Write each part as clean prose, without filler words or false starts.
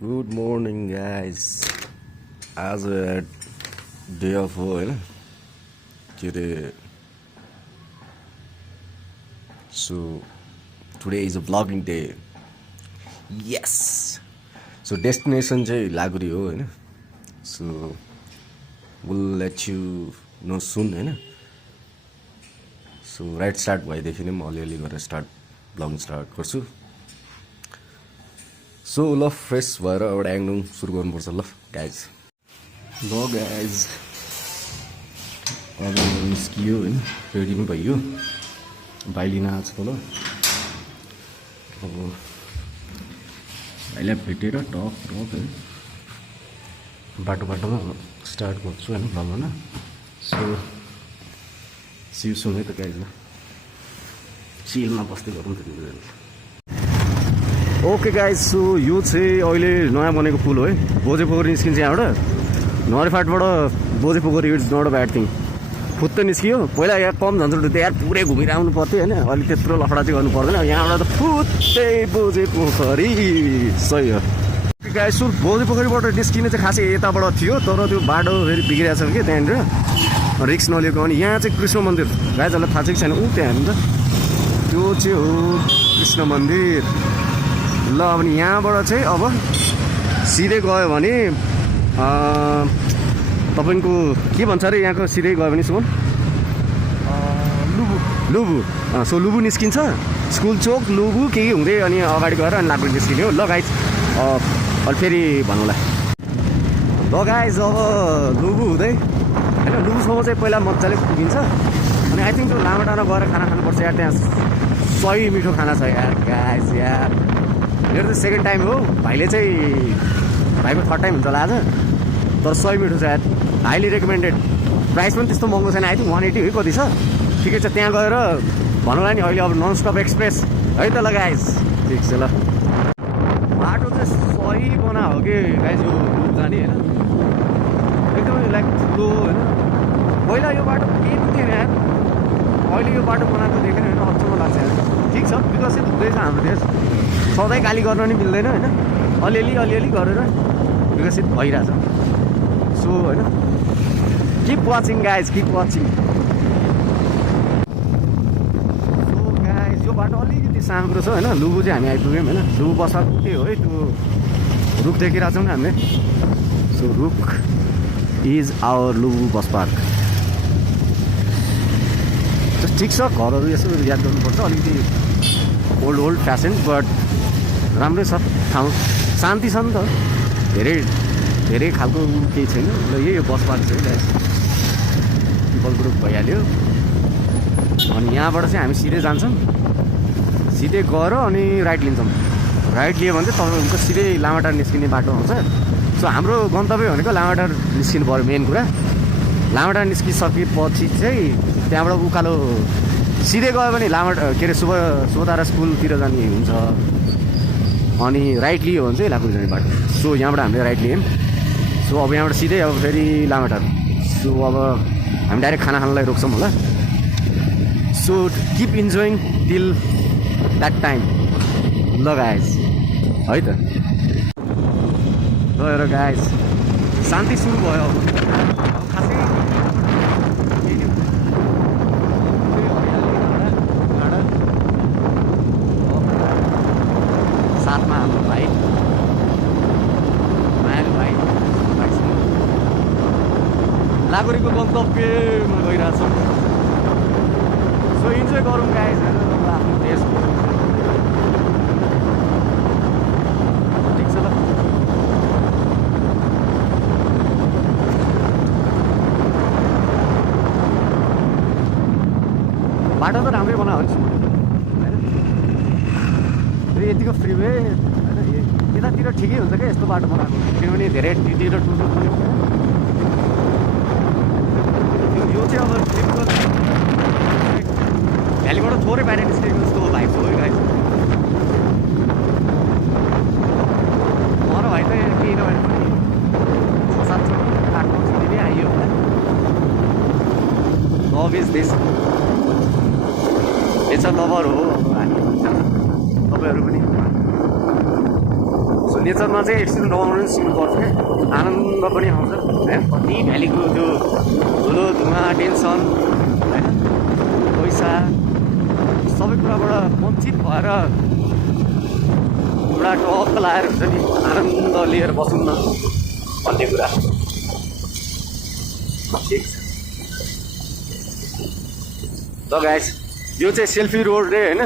Good morning, guys. आज day off हो होइन के अरे सो टुडे इज अ ब्लगिङ डे. यस सो डेस्टिनेसन चाहिँ लागुरी हो होइन. So will let you know soon होइन. सो राइट स्टार्ट भएदेखि नै म अलिअलि गरेर ब्लगिङ स्टार्ट गर्छु. सो ल फ्रेस भएर एउटा एङ्गल सुरु गर्नुपर्छ ल गाइज. ल गाइज अब निस्कियो होइन, रेडी पनि भइयो, भाइ लिन आएको छ ल. अब भाइलाई भेटेर टक होइन बाटोमा स्टार्ट गर्छु होइन भ्लग होइन. सो सिउ सुनै त गाइज ल, चिलमा बस्दै गरौँ त त्यो. ओके गाइज, सो यो चाहिँ अहिले नयाँ बनेको पुल हो है. बोजे पोखरी निस्किन्छ यहाँबाट, नरिफाटबाट बोजे पोखरी. It's not a bad thing. फुत्तै निस्कियो. पहिला यहाँ कम झन्झट हुन्थ्यो यार, पुरै घुमेर आउनु पर्थ्यो होइन. अहिले त्यत्रो लफडा चाहिँ गर्नु पर्दैन. यहाँबाट त फुत्तै बोजे पोखरी. सही हो गाइज. सो बोजे पोखरीबाट निस्किने चाहिँ खासै यताबाट थियो, तर त्यो बाटो फेरि बिग्रिएको छ कि त्यहाँनिर रिक्स नलिएको. अनि यहाँ चाहिँ कृष्ण मन्दिर गाइजहरूलाई थाहा छ कि छैन? त्यहाँ हेर्नु त, त्यो चाहिँ हो कृष्ण मन्दिर ल. अनि यहाँबाट चाहिँ अब सिधै गयो भने तपाईँको के भन्छ अरे यहाँको सिधै गयो भने सुमन लुबु. सो लुबु निस्किन्छ, स्कुल चोक लुबु के हुँदै अनि अगाडि गएर अनि लागुरी निस्किने हो ल गाइज. अहिले फेरि भनौँला ल गाइज. अब लुबु हुँदै होइन, लुबुसम्म चाहिँ पहिला मजाले पुगिन्छ. अनि आई थिङ्क त्यो लामो टाढा गएर खाना खानुपर्छ यार. त्यहाँ सही मिठो खाना छ यार गाइज. यार मेरो त सेकेन्ड टाइम हो. भाइले चाहिँ भाइको थर्ड टाइम हुन्छ होला आज, तर सही मिठो छ यार. Highly recommended. प्राइस पनि त्यस्तो महँगो छैन. आई थिङ्क 180 है कति छ. ठिकै छ. त्यहाँ गएर भनौँला नि अहिले अब ननस्टप एक्सप्रेस है त ल गाइज. ठिक छ ल. बाटो चाहिँ सही बना हो कि गाइज यो जाने होइन, एकदमै लाइक ठुलो होइन. पहिला यो बाटो केही पनि थिएन यार. अहिले यो बाटो बनाएको देखेर होइन अचम्म लाग्छ यार. ठिक छ, विकसित हुँदैछ हाम्रो देश. सधैँ गाली गर्न नि मिल्दैन होइन, अलिअलि गरेर विकसित भइरहेछ. सो होइन, keep watching guys, keep watching. So guys यो बाटो अलिकति साँग्रो छ होइन. लुबु चाहिँ हामी आइपुग्यौँ होइन. लुबु बस्दा त्यही हो है, त्यो रुख देखिरहेछौँ नि हामीले. सो रुख इज आवर लुबु बस पार्क. ठिक छ, घरहरू यसो याद गर्नुपर्छ. अलिकति ओल्ड फ्यासन बट राम्रै छ ठाउँ. शान्ति छ नि त, धेरै खालको केही छैन. ल यही हो बस पार्क चाहिँ गाइस. पिपल ग्रुप भइहाल्यो. अनि यहाँबाट चाहिँ हामी सिधै जान्छौँ. सिधै गएर अनि राइट लिन्छौँ. राइट लियो भने चाहिँ तपाईँको सिधै लामाटार निस्किने बाटो हुन्छ. सो हाम्रो गन्तव्य भनेको लामाटार निस्किनु पऱ्यो मेन कुरा. लामाटार निस्किसकेपछि चाहिँ त्यहाँबाट उकालो सिधै गयो भने के अरे सुभतारा स्कुलतिर जाने हुन्छ. अनि राइट लियो भने चाहिँ लागुरी जाने बाटो. सो यहाँबाट हामीले राइट लियौँ. सो अब यहाँबाट सिधै अब फेरि लामाटार. सो अब हामी डाइरेक्ट खाना खानलाई रोक्छौँ होला. So keep enjoying till that time ल गाइज है त. ल हेर गाइज, शान्ति सुरु भयो अब. खासै साथमा हाम्रो भाइ मायालु भाइ लागुरीको गन्तव्यमा गइरहेछौँ. सो इन्जोय गरौँ गाइज आफ्नो देशको. ठिक छ ल. बाटो त राम्रै बनाएको छु होइन. यतिको फ्रिवे होइन, यतातिर ठिकै हुन्छ क्या यस्तो बाटो बनाएको. किनभने धेरै टिटी र टुटो यो चाहिँ अब भ्यालीबाट थोरै बाहिर निस्केको जस्तो भाइब हो है गाइस. मर भाइ त केही नभए पनि 6-7 चोटि 8-9 चोटि नै आइयो होला. Love is this. Nature lover हो अब हामी, तपाईँहरू पनि. सो नेचरमा चाहिँ एक्सिडेन्ट नगर्नु सिक्नुपर्छ क्या, आनन्द पनि आउँछ होइन। कति भ्यालीको त्यो धुलो धुवा टेन्सन होइन पैसा सबै कुराबाट वञ्चित भएर एउटा टक्क लगाएर हुन्छ नि आनन्द लिएर बसौँ न भन्ने कुरा ठिक छ। ल गाइस यो चाहिँ सेल्फी रोड रे होइन,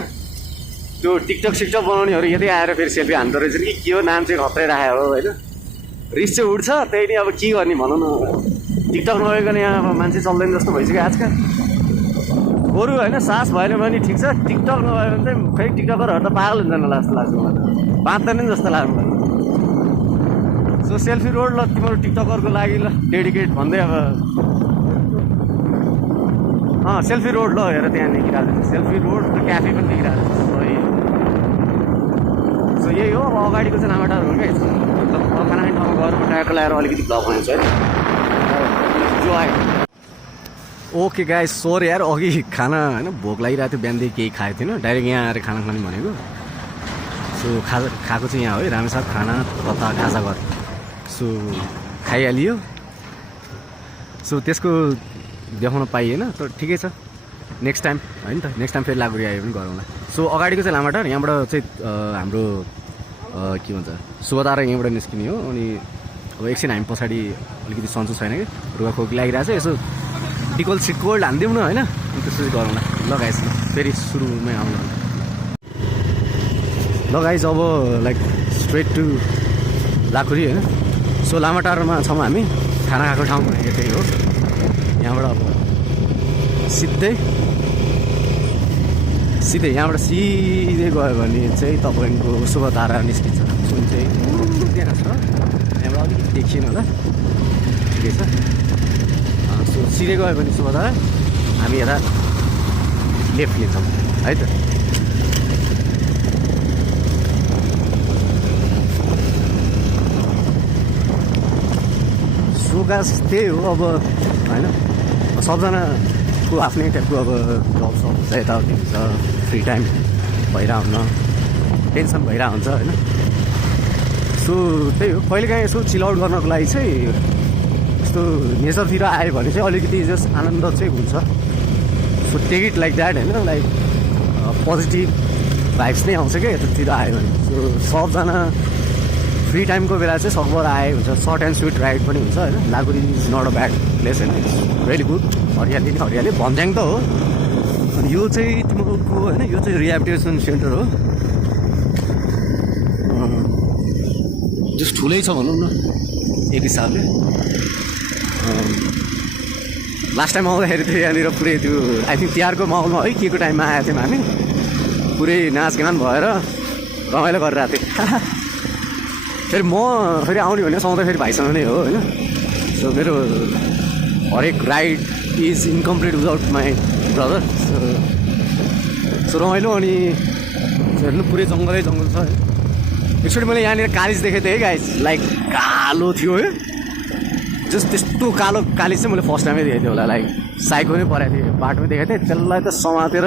त्यो टिकटक सिकटक बनाउनेहरू यतै आएर फेरि सेल्फी हान्दो रहेछ कि के हो, नाम चाहिँ खत्रै राखेको हो होइन। रिस चाहिँ उठ्छ, त्यही नै अब के गर्ने भनौँ न, टिकटक नभइकन यहाँ अब मान्छे चल्दैन जस्तो भइसक्यो आजकल। बरु होइन सास भएन भने ठिक छ, टिकटक नभयो भने चाहिँ खै टिकटकरहरू त पागल हुँदैन होला जस्तो लाग्छ मलाई त, बाँच्दैन जस्तो लाग्छ मलाई। सो सेल्फी रोड ल तिम्रो टिकटकरको लागि ल डेडिकेट भन्दै अब सेल्फी रोड ल हेर त्यहाँ देखिरहेको छ, सेल्फी रोड र क्याफे पनि देखिरहेको छ। सो यही हो, अब अगाडिको चाहिँ लामाटार हो क्या। खाना खाने ठाउँमा गएर ट्याक्टर ल्याएर अलिकति भ्लग बनाउँछ है जो आयो। ओके गाइस सरी यार, अघि खाना होइन भोक लागिरहेको थियो, बिहानदेखि केही खाएको थिएन, डाइरेक्ट यहाँ आएर खाना खाने भनेको। सो खाएको चाहिँ यहाँ हो है, रामेसाथ खाना तथा खाजा घर। सो खाइहालियो, सो त्यसको देखाउन पाइएन तर ठिकै छ, नेक्स्ट टाइम होइन त, नेक्स्ट टाइम फेरि लाकुरी आयो भने गरौँला। सो अगाडिको चाहिँ लामाटार, यहाँबाट चाहिँ हाम्रो के भन्छ सुबतारा यहीँबाट निस्किने हो। अनि अब एकछिन हामी पछाडि अलिकति सन्चो छैन कि, रुगा खोकी लागिरहेको छ, यसो टिकल सिकोल्ड हानिदिउँ न होइन, त्यसपछि गरौँला। ल गाइस फेरि सुरुमै आउनु। ल गाइस अब लाइक स्ट्रेट टु लाकुरी होइन। सो लामाटारमा छौँ हामी, खाना खाएको ठाउँ यतै हो। यहाँबाट अब सिधै यहाँबाट सिधै गयो भने चाहिँ तपाईँको सुबतारा निस्किन्छ, जुन चाहिँ त्यहाँ छ, यहाँबाट अलिकति देखिएन होला ठिकै छ। सो सिधै गयो भने सुबतारा, हामी यता लेफ्ट लिन्छौँ है त। सो गाइस त्यही हो अब होइन, सबजनाको आफ्नै टाइपको अब जब सब हुन्छ, यताउति हुन्छ, फ्री टाइम भइरहेको हुन्न, टेन्सन भइरहेको हुन्छ होइन। सो त्यही हो, कहिलेकाहीँ यसो चिल आउट गर्नको लागि चाहिँ यस्तो नेचरतिर आयो भने चाहिँ अलिकति जस्ट आनन्द चाहिँ हुन्छ। So take it like that होइन, लाइक पोजिटिभ भाइब्स नै आउँछ क्या यतातिर आयो भने। सो सबजना फ्री टाइमको बेला चाहिँ सकभर आए हुन्छ, सर्ट एन्ड स्विट राइड पनि हुन्छ होइन। Lakuri is not a bad place होइन, इट्स भेरी गुड, हरियाली नै हरियाली, भन्ज्याङ त हो। अनि यो चाहिँ तिमीहरूको होइन, यो चाहिँ रिहेबिलिटेसन सेन्टर हो, जस्ट ठुलै छ भनौँ न एक हिसाबले। लास्ट टाइम आउँदाखेरि थियो यहाँनिर पुरै त्यो आई थिङ्क तिहारको माहौलमा है के को टाइममा आएको थियौँ हामी, पुरै नाचगान भएर रमाइलो गरिरहेको थिएँ। फेरि म फेरि आउने भने आउँदा फेरि भाइसँग नै हो होइन। सो मेरो हरेक ride is incomplete without my brother. So रमाइलो। अनि हेर्नु पुरै जङ्गलै जङ्गल छ है। एकचोटि मैले यहाँनिर कालिज देखेको थिएँ है गाइस, लाइक कालो थियो है, जस्ट त्यस्तो कालो कालिज चाहिँ मैले फर्स्ट टाइमै देखेको थिएँ होला, लाइक साइको नै परेको थियो, बाटोमै देखेको थिएँ। त्यसलाई त समातेर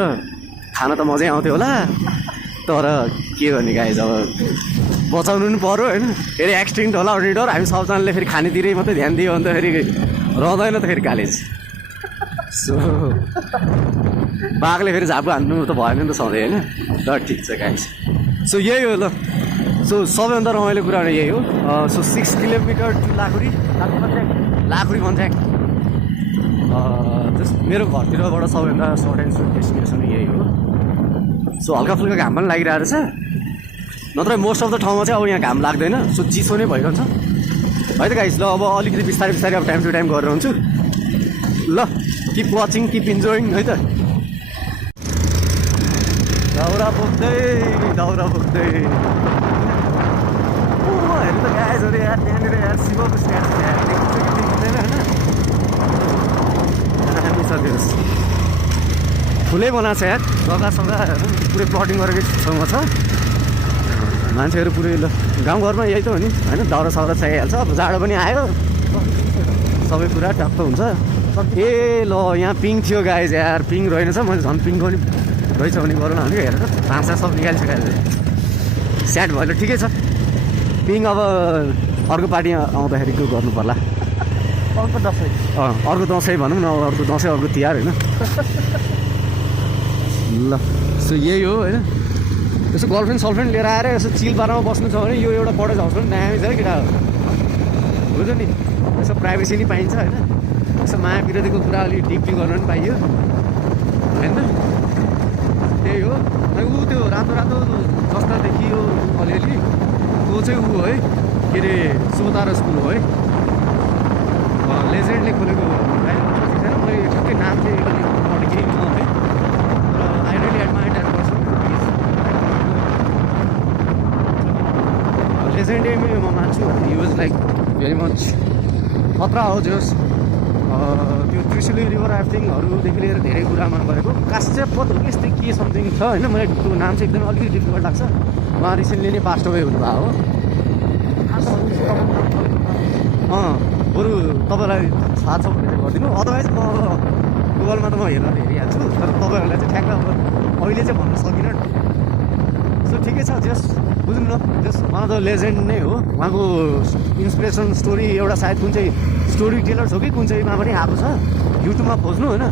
खान त मजै आउँथ्यो होला, तर के गर्ने गाइस अब बचाउनु पनि पऱ्यो होइन। फेरि एक्सटिङ्क्ट होला भन्ने डर, हामी सबजनाले फेरि खानेतिरै मात्रै ध्यान दियो भने त फेरि रहँदैन त फेरि कालेज। सो बाघले फेरि झापु हान्नु त भएन नि त सधैँ होइन। ल ठिक छ गाइस, सो यही हो ल। सो सबैभन्दा रमाइलो कुरा यही हो। So 6 kilometre to Lakuri Bhanjyang. Just मेरो घरतिरबाट सबैभन्दा सर्ट एन्ड स्विट डेस्टिनेसन यही हो। सो हल्का फुल्का घाम पनि लागिरहेको रहेछ, नत्र मोस्ट अफ द ठाउँमा चाहिँ अब यहाँ घाम लाग्दैन, सो चिसो नै भइरहन्छ है त गाइस। ल अब अलिकति बिस्तारै बिस्तारै अब टाइम टु टाइम गरेर हुन्छु। ल किप वाचिङ, किप इन्जोइङ है त। दाउरा बोक्दै हेर्नु त गाइसहरू यार, त्यहाँनिर यार शिवको स्ट्याचु यार देखिन्छ कि देखिँदैन होइन। सकियोस् ठुलै बनाएको छ यार, जग्गा पुरै प्लटिङ गरेको छेउमा छ। मान्छेहरू पुरै ल गाउँघरमा यही त हो नि होइन, दाउरा साउरा चाहिहाल्छ। अब जाडो पनि आयो, सबै कुरा टक्क हुन्छ। ए ल यहाँ पिङ थियो गाइज यार, पिङ रहेनछ, मैले झन् पिङ पनि रहेछ भने गरौँ न भनेको। हेरेर भान्सा सब निकालिसकेको स्याट भयो, ठिकै छ। पिङ अब अर्को पार्टी आउँदाखेरि के गर्नु पर्ला अर्को दसैँ अर्को दसैँ भनौँ न अर्को दसैँ अर्को तिहार होइन ल सो यही हो होइन यसो गर्लफ्रेन्ड सर्लफ्रेन्ड लिएर आएर यसो चिल पारामा बस्नु छ भने यो एउटा कटेज हाउस पनि दामी छ है केटा बुझ्यो नि यसो प्राइभेसी नि पाइन्छ होइन यसो माया विरोधीको कुरा अलिक डिपली गर्न पनि पाइयो होइन त्यही हो अनि ऊ त्यो रातो रातो जस्ता देखियो अलिअलि त्यो चाहिँ ऊ है के अरे सोतारा स्कुल हो है लेजेन्डले खोलेको छैन मैले ठ्याक्कै नाम चाहिँ अलिक केही है तर I really admire that person लेजेन्डै म मान्छु he was like very much खतरा हो जस त्यो त्रिशुली रिभर राफ्टिङहरूदेखि लिएर धेरै कुरामा गरेको काश्यपत हो कि यस्तै के समथिङ छ होइन मलाई त्यो नाम चाहिँ एकदमै अलिकति डिफिकल्ट लाग्छ उहाँ रिसेन्टली नै पास्ट अवे हुनुभएको हो बरु तपाईँलाई थाहा छ भने चाहिँ गरिदिनु अदरवाइज म गुगलमा त म हेरिहाल्छु तर तपाईँहरूलाई चाहिँ ठ्याक्क अब अहिले चाहिँ भन्न सकिनँ सो ठिकै छ जस बुझ्नु न जस वान अफ द लेजेन्ड नै हो उहाँको इन्सपिरेसन स्टोरी एउटा सायद कुन चाहिँ स्टोरी टेलर छ कि कुन चाहिँमा पनि आएको छ युट्युबमा खोज्नु होइन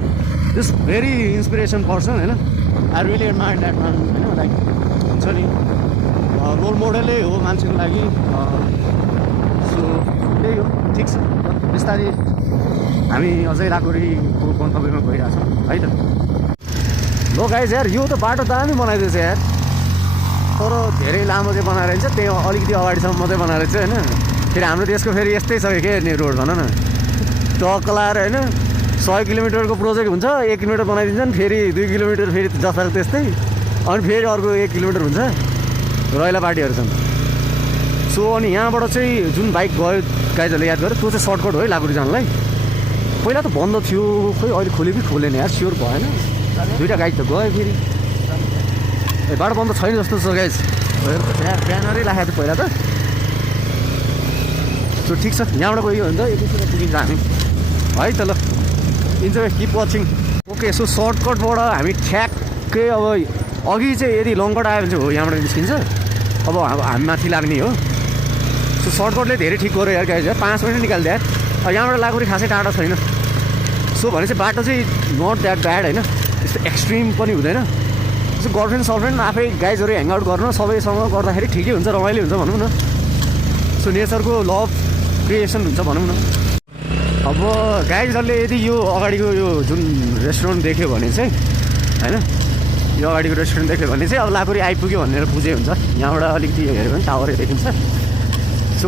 जस्ट भेरी इन्सपिरेसन पर्सन होइन I really admire that man होइन लाइक हुन्छ नि रोल मोडलै हो मान्छेको लागि सो त्यही हो ठिक छ बिस्तारै हामी अझै लाकुरीको गन्तव्यमा गइरहेछौँ है त लो गाइज यार यो त बाटो दामी बनाइदिएछ यार तर धेरै लामो चाहिँ बनाएर चाहिँ त्यहाँ अलिकति अगाडिसम्म मात्रै बनाएर चाहिँ होइन फेरि हाम्रो देशको फेरि यस्तै छ क्या नि रोड भन न ट्रक लाएर होइन 100 किलोमिटरको प्रोजेक्ट हुन्छ 1 किलोमिटर बनाइदिन्छन् फेरि 2 किलोमिटर फेरि जताको त्यस्तै अनि फेरि अर्को 1 किलोमिटर हुन्छ रैला पार्टीहरू छन् सो अनि यहाँबाट चाहिँ जुन बाइक गयो गाइजहरूले याद गर्यो त्यो चाहिँ सर्टकट हो है लाकुरी जानलाई पहिला त बन्द थियो खोइ अहिले खोले कि खोलेन यार स्योर भएन दुईवटा गाइड त गयो फेरि बाटो बन्द छैन जस्तो छ गाइज ब्यानरै राखेको थियो पहिला त सो ठिक छ यहाँबाट गयो भने त एकैछिन पुगिन्छ हामी है त ल enjoy keep watching okay so सर्टकटबाट हामी ठ्याक्कै अब अघि चाहिँ यदि लङकट आयो भने चाहिँ हो यहाँबाट निस्किन्छ अब हामी माथि लाग्ने हो सो सर्टकटले धेरै ठिक गर्यो यार गाइज 5 मिनट निकालिदियो यार यहाँबाट लाकुरी खासै टाढा छैन सो भने चाहिँ बाटो चाहिँ नट द्याट ब्याड होइन त्यस्तो एक्सट्रिम पनि हुँदैन सो गर्लफ्रेन्ड सर्लफ्रेन्ड आफै गाइजहरू ह्याङआउट गर्न सबैसँग गर्दाखेरि ठिकै हुन्छ रमाइलो हुन्छ भनौँ न सो नेचरको लभ क्रिएसन हुन्छ भनौँ न अब गाइजहरूले यदि यो अगाडिको यो जुन रेस्टुरेन्ट देख्यो भने चाहिँ होइन यो अगाडिको रेस्टुरेन्ट देख्यो भने चाहिँ अब लाकुरी आइपुग्यो भनेर बुझे हुन्छ यहाँबाट अलिकति हेऱ्यो भने टावरै देखिन्छ सो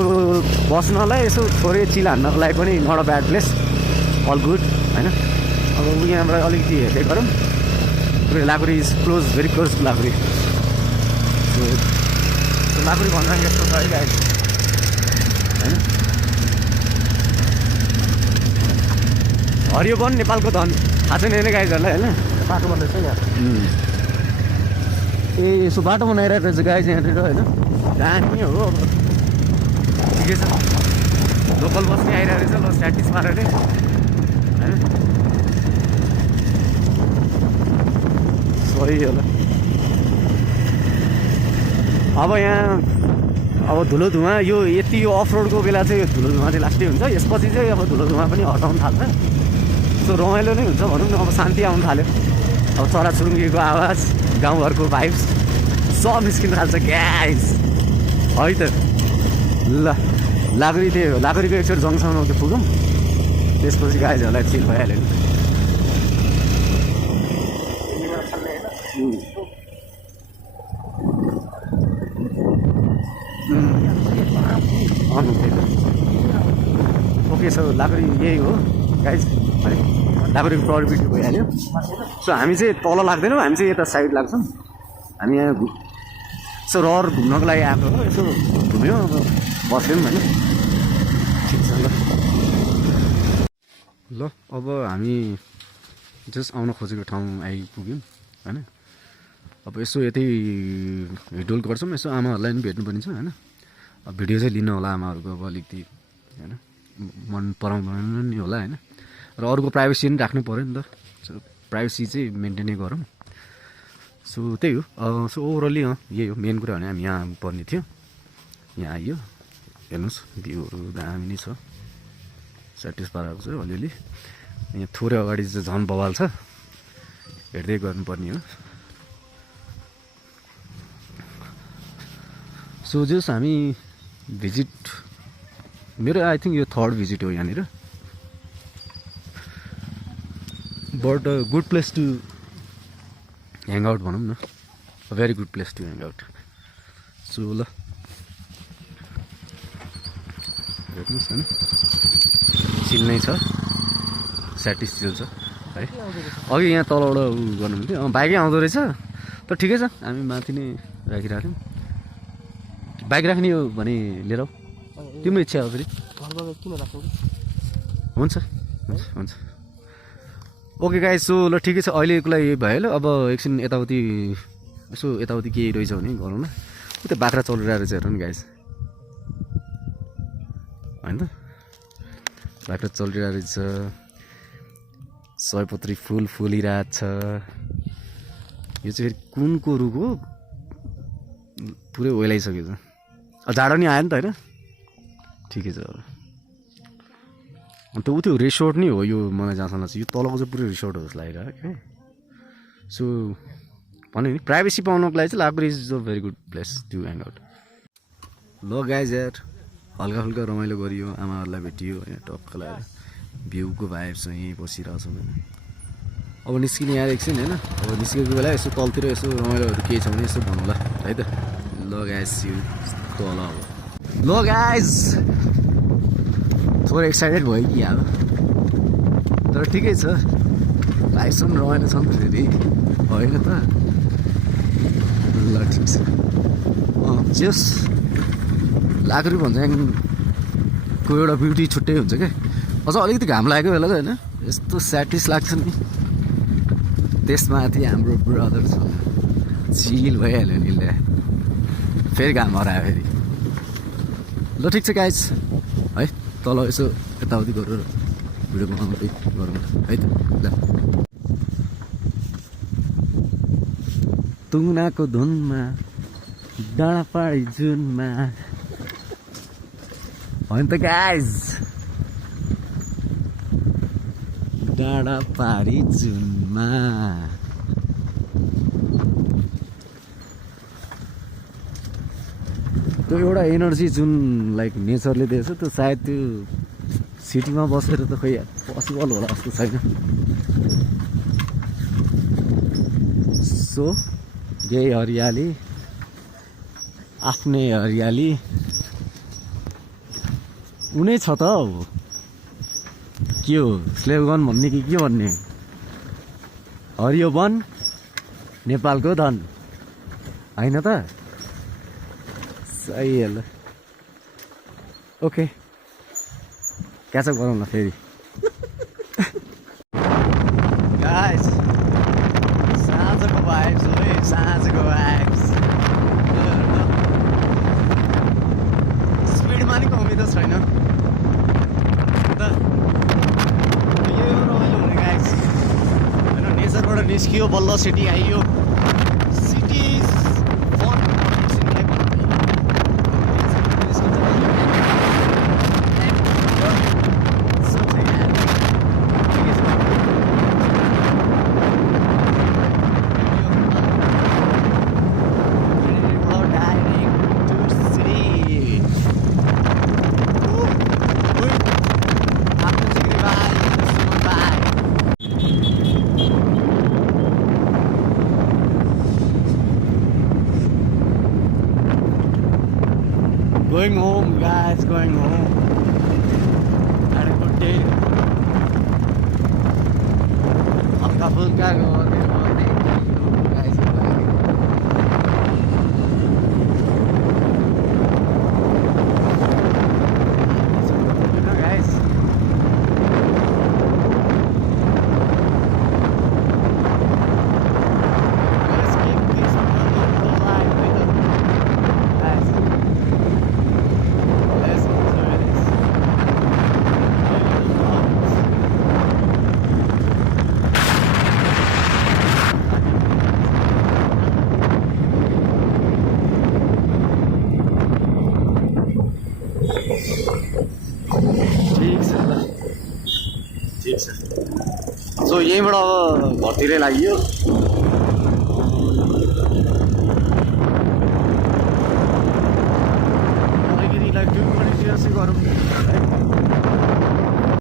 बस्नलाई यसो थोरै चिल हान्नको लागि पनि not a bad place all good होइन अब यहाँबाट अलिकति हेर्दै गरौँ Lakuri is close very close to Lakuri so Lakuri भन्दा यस्तो छ है गाइज होइन हरियो वन नेपालको धन थाहा छैन होइन गाइजहरूलाई होइन बाटो भन्दैछ यहाँ ए यसो बाटो बनाइरहेको रहेछ गाइज यहाँनिर होइन दामी हो अब ठिकै छ लोकल बस नै आइरहेको रहेछ ल स्ट्याटिस पारेर होइन सही होला अब यहाँ अब धुलो धुवा यो यति यो अफ रोडको बेला चाहिँ यो धुलो धुवा चाहिँ लास्टै हुन्छ यसपछि चाहिँ अब धुलो धुवा पनि हटाउनु थाल्छ सो रमाइलो नै हुन्छ भनौँ न अब शान्ति आउनु थाल्यो अब चराचुरुङ्गीको आवाज गाउँघरको भाइब्स सब निस्किन थाल्छ ग्यास है त ल लाकुरी त्यो लाकुरीको एकचोटि जङ्सनमा त्यो पुगौँ त्यसपछि गाइजहरूलाई चिल भइहाल्यो नि ओके सो लाकुरी यही हो गाइज है लाकुरीको प्रबिटी भइहाल्यो सो हामी चाहिँ तल लाग्दैनौँ हामी चाहिँ यता साइड लाग्छौँ हामी यहाँ यसो रहर घुम्नको लागि आएको हो यसो घुम्यो अब बस्यौँ होइन ठिक छ ल अब हामी जस्ट आउन खोजेको ठाउँ आइपुग्यौँ होइन अब यसो यतै हिडोल गर्छौँ यसो आमाहरूलाई पनि भेट्नु पर्ने छ होइन अब भिडियो चाहिँ लिनु होला आमाहरूको अब अलिकति होइन मन पराउनु नि होला होइन र अरूको प्राइभेसी पनि राख्नु पऱ्यो नि त सो प्राइभेसी चाहिँ मेन्टेनै गरौँ सो त्यही हो सो ओभरअली यही हो मेन कुरा भने हामी यहाँ पर्ने थियो यहाँ आइयो हेर्नुहोस् भ्यूहरू दामी नै छ स्याटिस पाराको छ अलिअलि यहाँ थोरै अगाडि चाहिँ झन् बवाल छ हेर्दै गर्नुपर्ने हो सो जस हामी भिजिट मेरो आई थिङ्क यो 3rd भिजिट हो यहाँनिर but good place to hang out भनौँ न very good place to hang out so ल हेर्नुहोस् होइन चिल नै छ स्याटिस चिल छ है अघि यहाँ तलबाट उ गर्नुहुन्थ्यो बाइकै आउँदो रहेछ तर ठिकै छ हामी माथि नै राखिराख्यौँ बाइक राख्ने हो भने लिएर आऊ तिम्रो इच्छा हो फेरि किन राख्नु हुन्छ हुन्छ ओके गाइस सो ल ठिकै छ अहिलेको लागि यही भयो ल अब एकछिन यताउति यसो यताउति केही रहेछ भने गरौँ न त्यो बाख्रा चलिरहेको रहेछ हेर नि गाइस होइन त बाख्रा चलिरहेको रहेछ सयपत्री फुल फुलिरहेको छ यो चाहिँ फेरि कुनको रुख हो पुरै ओइलाइसक्यो छ जाडो नि आयो नि त होइन ठिकै छ अब अन्त उ त्यो रिसोर्ट नै हो यो मलाई जहाँसम्म लाग्छ यो तलको चाहिँ पुरै रिसोर्ट हो जस्तो लागिरहेको क्या सो भन्यो नि प्राइभेसी पाउनको लागि चाहिँ Lakuri is a very good place to hang out ल गाइज यार हल्का फुल्का रमाइलो गरियो आमाहरूलाई भेटियो होइन टक्क लगाएर भ्यूको भाइब्स यहीँ बसिरहेको छौँ अब निस्किने यहाँ एकछिन होइन अब निस्केको बेला यसो तलतिर यसो रमाइलोहरू केही छ भने यसो भनौँ ल है त ल गाइज यो तल अब ल गाइज थोरै एक्साइटेड भयो कि अब तर ठिकै छ भाइबसँग रमाइलो छ नि फेरि होइन त ल ठिक छ जस लाकुरी भन्ज्याङको एउटा ब्युटी छुट्टै हुन्छ क्या अझ अलिकति घाम लागेको बेला चाहिँ होइन यस्तो स्याटिस लाग्छ नि त्यसमाथि हाम्रो ब्रदर छ चिल भइहाल्यो नि ल्या फेरि घाम हरायो फेरि ल ठिक छ गाइज है तल यसो यताउति गरेर भिडियो बनाउनु गरौँ है त ल तुङनाको धुनमा डाँडा पाडी जुनमा होइन त गाइज डाँडा पारी जुनमा त्यो एउटा एनर्जी जुन लाइक नेचरले दिएछ त्यो सायद त्यो सिटीमा बसेर त खोइ पोसिबल होला जस्तो छैन सो यही हरियाली आफ्नै हरियाली उनै छ त हौ के हो स्लेभगन भन्ने कि के भन्ने हरियो वन नेपालको धन होइन त सही हो ल ओके क्याचअप गरौँ न फेरि गाइस साँझको भाइब्स हो है साँझको भाइब्स स्पिडमा नि कमी त छैन यो रमाइलो हुने गाइस होइन नेचरबाट निस्कियो बल्ल सिटी आइयो city Going home, guys, going home. Had a good day. Hafta fulka guys. ठिक छ ल ठिक छ सो यहीँबाट अब घरतिरै लाग्यो अलिकति लाइक त्यो पनि गरौँ है